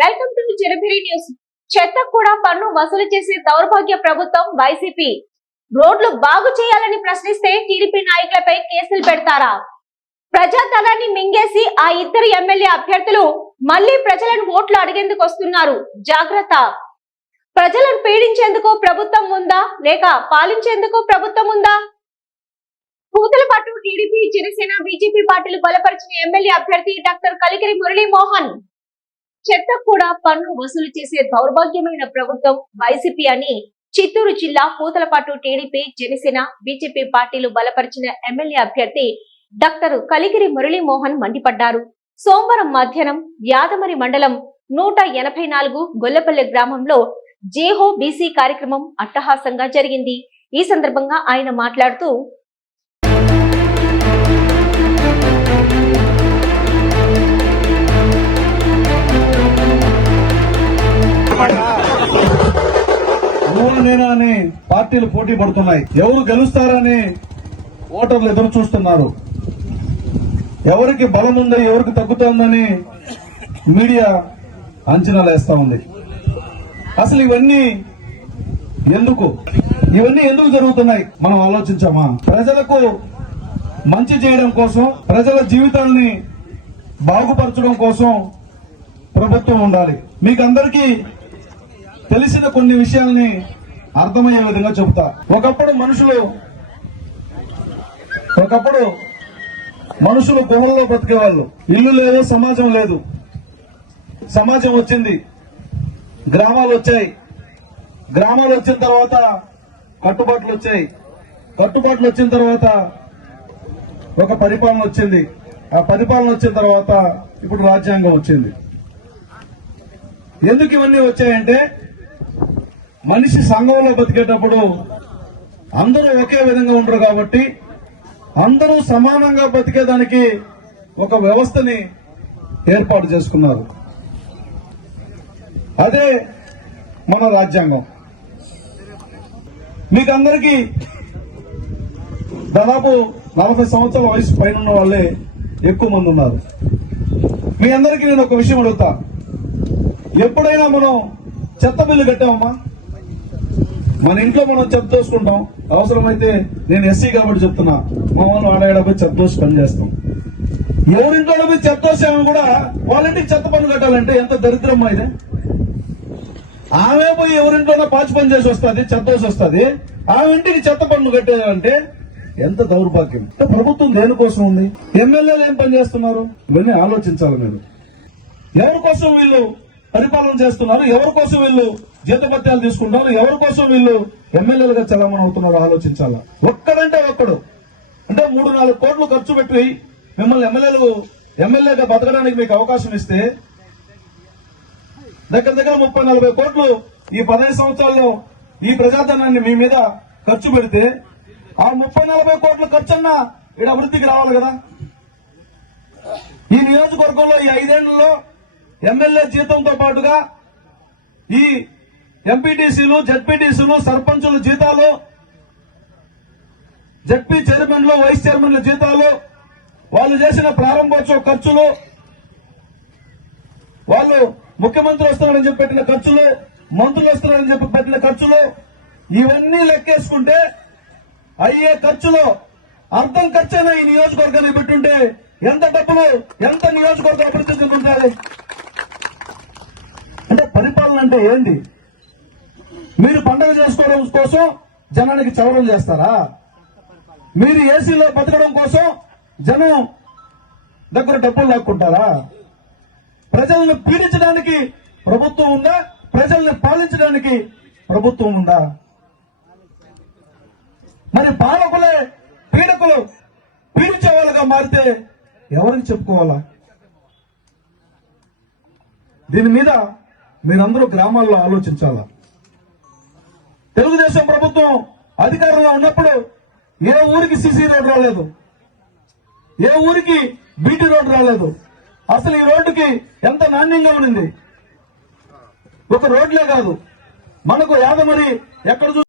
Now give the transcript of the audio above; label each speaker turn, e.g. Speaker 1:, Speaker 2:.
Speaker 1: Welcome to Chiru news. చెత్త కూడా పన్ను వసూలు చేసే దౌర్భాగ్య ప్రభుత్వం వైసీపీ. రోడ్లు బాగు చేయాలని ప్రశ్నిస్తే టీడీపీ నాయకులపై కేసులు పెడతారా? ప్రజాధనాన్ని మింగేసి ఆ ఇద్దరు ఎమ్మెల్యే అభ్యర్థులు మళ్ళీ ప్రజలను ఓట్లు అడిగేందుకు వస్తున్నారు. జాగ్రత్త. ప్రజలను పీడించేందుకు ప్రభుత్వం ఉందా? లేక పాలించేందుకు ప్రభుత్వం ఉందా? కూతుల పట్టు టీడీపీ జనసేన బీజేపీ పార్టీలు బలపరిచిన ఎమ్మెల్యే అభ్యర్థి డాక్టర్ కలికిరి మురళీమోహన్ చెత్త కూడా పన్ను వసూలు చేసే దౌర్భాగ్యమైన ప్రభుత్వం వైసీపీ అని చిత్తూరు జిల్లా పూతలపాటు టీడీపీ జనసేన బీజేపీ పార్టీలు బలపరిచిన ఎమ్మెల్యే అభ్యర్థి డాక్టర్ కలిగిరి మురళీమోహన్ మండిపడ్డారు. సోమవారం మధ్యాహ్నం యాదమరి మండలం నూట ఎనభై నాలుగు గొల్లపల్లె గ్రామంలో జేహో బీసీ కార్యక్రమం అట్టహాసంగా జరిగింది. ఈ సందర్భంగా ఆయన మాట్లాడుతూ
Speaker 2: పార్టీలు పోటీ పడుతున్నాయి. ఎవరు గెలుస్తారని ఓటర్లు ఎదురు చూస్తున్నారు. ఎవరికి బలం ఉందో ఎవరికి తగ్గుతోందని మీడియా అంచనాలు వేస్తా ఉంది. అసలు ఇవన్నీ ఎందుకు? ఇవన్నీ ఎందుకు జరుగుతున్నాయి? మనం ఆలోచించామా? ప్రజలకు మంచి చేయడం కోసం ప్రజల జీవితాల్ని బాగుపరచడం కోసం ప్రభుత్వం ఉండాలి. మీకందరికీ తెలిసిన కొన్ని విషయాల్ని అర్థమయ్యే విధంగా చెబుతా. ఒకప్పుడు మనుషులు ఒకప్పుడు మనుషులు గుహల్లో బ్రతికేవాళ్ళు ఇల్లు లేదు సమాజం లేదు. సమాజం వచ్చింది. గ్రామాలు వచ్చాయి. గ్రామాలు వచ్చిన తర్వాత కట్టుబాట్లు వచ్చాయి. కట్టుబాట్లు వచ్చిన తర్వాత ఒక పరిపాలన వచ్చింది. ఆ పరిపాలన వచ్చిన తర్వాత ఇప్పుడు రాజ్యాంగం వచ్చింది. ఎందుకు ఇవన్నీ వచ్చాయంటే మనిషి సంఘంలో బతికేటప్పుడు అందరూ ఒకే విధంగా ఉండరు కాబట్టి అందరూ సమానంగా బతికేదానికి ఒక వ్యవస్థని ఏర్పాటు చేసుకున్నారు. అదే మన రాజ్యాంగం. మీకందరికీ దాదాపు నలభై సంవత్సరాల వయసు పైన ఉన్న వాళ్ళే ఎక్కువ మంది ఉన్నారు. మీ అందరికీ నేను ఒక విషయం అడుగుతా. ఎప్పుడైనా మనం చెత్త బిల్లు కట్టామమ్మా? మన ఇంట్లో మనం చెప్తోసుకుంటాం అవసరమైతే నేను ఎస్సీ కాబట్టి చెప్తున్నా. మా వాళ్ళు ఆడాడపై చెత్త పని చేస్తాం. ఎవరింట్లో పోయి చెత్త కూడా వాళ్ళ ఇంటికి చెత్త పన్ను కట్టాలంటే ఎంత దరిద్రం ఇదే? ఆమె పోయి ఎవరింట్లోనో పాచి పని చేసి వస్తుంది చెత్తోసి వస్తుంది. ఆమె ఇంటికి చెత్త పన్ను కట్టేయాలంటే ఎంత దౌర్భాగ్యం. ప్రభుత్వం దేనికోసం ఉంది? ఎమ్మెల్యేలు ఏం పని చేస్తున్నారు? ఇవన్నీ ఆలోచించాలి మీరు. ఎవరి కోసం వీళ్ళు పరిపాలన చేస్తున్నారు. ఎవరి కోసం వీళ్ళు జీతపత్యాలు తీసుకుంటున్నారు? ఎవరి కోసం వీళ్ళు ఎమ్మెల్యేలుగా చలామణి అవుతున్నారు ఆలోచించాలా? ఒక్కడంటే ఒక్కడు. అంటే మూడు నాలుగు కోట్లు ఖర్చు పెట్టి మిమ్మల్ని ఎమ్మెల్యేలు ఎమ్మెల్యేగా బతకడానికి మీకు అవకాశం ఇస్తే దగ్గర దగ్గర ముప్పై నలభై కోట్లు ఈ పదహైదు సంవత్సరాల్లో ఈ ప్రజాధనాన్ని మీ మీద ఖర్చు పెడితే ఆ ముప్పై నలభై కోట్ల ఖర్చు అన్నా ఇక్కడ అభివృద్ధికి రావాలి కదా? ఈ నియోజకవర్గంలో ఈ ఐదేళ్ళలో ఎమ్మెల్యే జీతంతో పాటుగా ఈ ఎంపీటీసీలు జడ్పీటీసీలు సర్పంచుల జీతాలు జడ్పీ చైర్మన్లు వైస్ చైర్మన్ల జీతాలు వాళ్ళు చేసిన ప్రారంభోత్సవ ఖర్చులు వాళ్ళు ముఖ్యమంత్రి వస్తున్నారని చెప్పి పెట్టిన ఖర్చులు మంత్రులు వస్తున్నారని చెప్పి పెట్టిన ఖర్చులు ఇవన్నీ లెక్కేసుకుంటే అయ్యే ఖర్చులో అర్థం ఖర్చైనా ఈ నియోజకవర్గాన్ని పెట్టుంటే ఎంత డబ్బులు ఎంత నియోజకవర్గం అభివృద్ధి చెందుతుంది అంటే ఏంది? మీరు పండగ చేసుకోవడం కోసం జనానికి చవరం చేస్తారా? మీరు ఏసీలో బతకడం కోసం జనం దగ్గర డబ్బులు లాక్కుంటారా? ప్రజలను పీడించడానికి ప్రభుత్వం ఉందా? ప్రజల్ని పాలించడానికి ప్రభుత్వం ఉందా? మరి పాలకులే పీడకులు పీడించే వాళ్ళగా మారితే ఎవరికి చెప్పుకోవాలా? దీని మీద మీరందరూ గ్రామాల్లో ఆలోచించాలా? తెలుగుదేశం ప్రభుత్వం అధికారంలో ఉన్నప్పుడు ఏ ఊరికి సిసి రోడ్ రాలేదు? ఏ ఊరికి బీటీ రోడ్ రాలేదు? అసలు ఈ రోడ్డుకి ఎంత నాణ్యంగా ఉండింది ఒక రోడ్లే కాదు. మనకు యాదమరి ఎక్కడ చూ